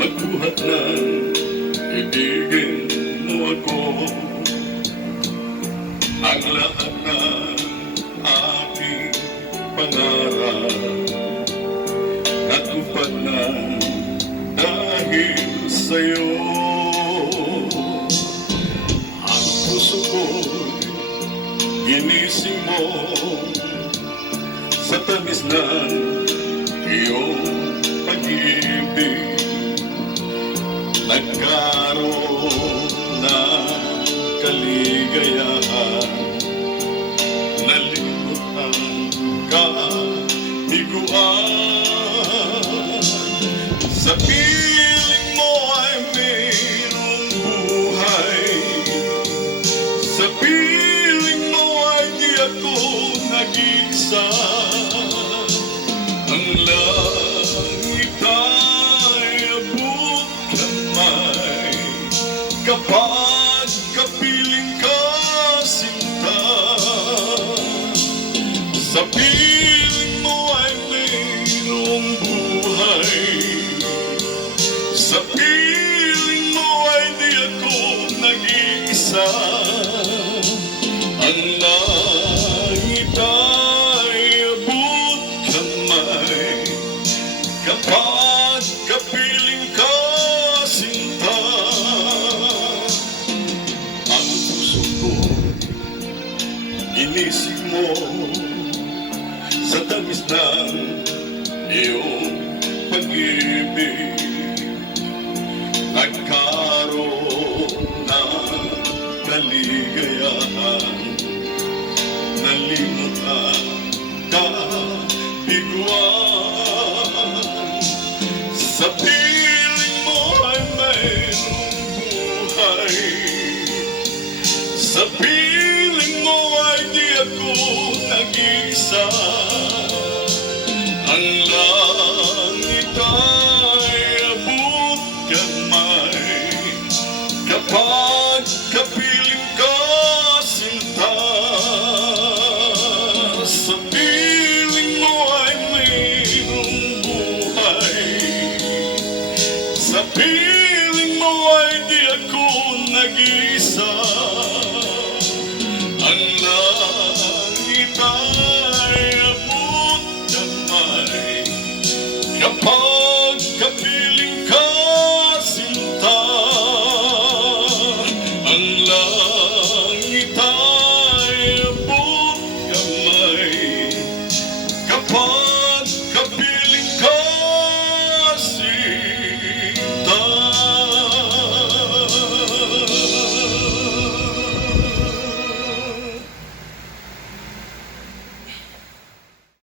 magbuhat ng ibigin mo ako. Ang lahat ng aking pangarap natupad na dahil sa'yo. Ang puso ko'y ginising mo sa tamis ng iyong pag-ibig. Nagkaroon ng kaligayahan, nalimutan ka higuan. Sa piling mo ay mayroong buhay, sa piling mo ay di ako nag-iisa. Ang langit ay abot kamay kapag kapiling ka, sinta. Sa piling mo ay mayroong buhay, sa piling mo ay di ako nag-iisa. Ang langit ay abot kamay kapag kapiling ka, sinta. Ang puso ko ginising mo sa tamis ng iyong pag-ibig. Nagkaroon ng kaligayahan, nalimutan ka higuan. Sa piling mo ay mayroong buhay, sa piling mo ay di ako nag-iisa. Ang langit ay abot kamay kapag kapiling ka, sinta. Sa piling mo ay mayroong buhay, sa piling mo ay di ako nag-iisa. Ang